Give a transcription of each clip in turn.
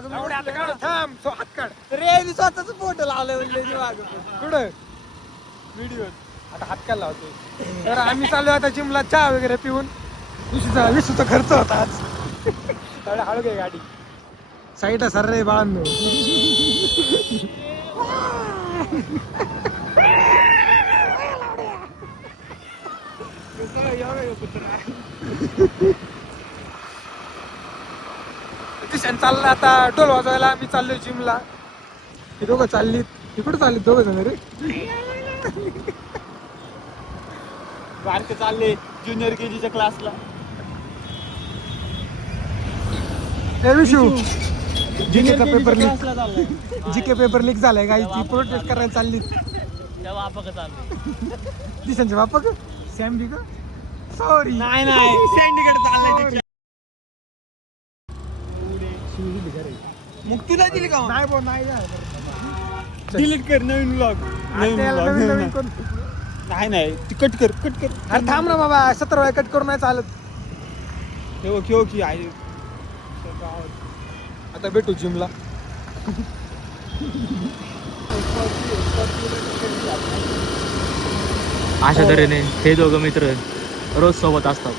माग थांब हात काढ रे मी स्वतःच फोटो लावले म्हणजे माग कुठं व्हिडिओ आता हात काढ लावतोय तर आम्ही चालू आता जिमला चहा वगैरे पिऊन विसूचा खर्च होता आज एवढा हळू घे गाडी साईड सर रे बाळांनो किशन चाललं आता ढोल वाजवायला मी चाललोय जिमला ही दोघं चाललीत तिकडे चाललीत दोघं जण रे बारके चालले ज्युनियर केजीच्या क्लासला ए विशू ज्युनियर पेपर लीक क्लासला चाललाय जीके पेपर लीक झालाय गाई ती प्रोटेस्ट करायला चालली तेव्हा आपण चाललो दिशांचे बाप्पा का सॅम बी का सॉरी नाही सँडीकडे चाललंय मग तुला दिली का नाही बो नाही डिलीट कर नवीन ब्लॉग नवीन करून नाही ती कट कर अरे थांब ना बाबा 17 वेळा कट करून नाही चालत ठेव की आहे आता भेटू जिमला अशा तऱ्हेने हे दोघं मित्र रोज सोबत असतात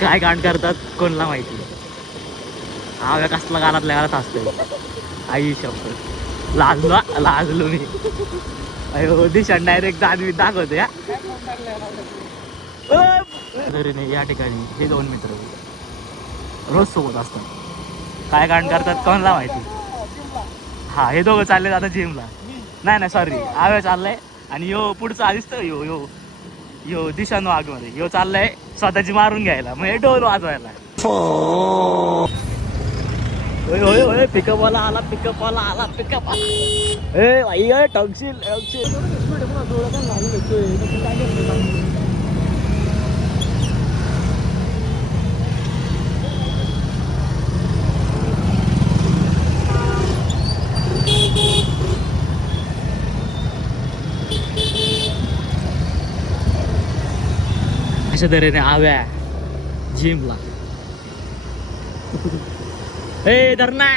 काय कांड करतात कोणाला माहिती हा कसला गालातल्या गालात असतोय आई शब्द लाजलो मी अयो दिशा डायरेक्ट दाखवतो या तऱ्हेने या ठिकाणी हे दोन मित्र रोज सोबत असतात काय कांड करतात कोणाला माहिती हा हे दोघं चालले आता जिमला नाही सॉरी आव्या चाललाय आणि यो पुढचा आधीच तर यो दिशानो आगमध्ये यो चाललाय स्वतःची मारून घ्यायला मग हे डोल वाजवायला होय पिकअपवाला आला ए भाई टॉक्सिल अशा तऱ्हेने आव्या जिमला ए धरणा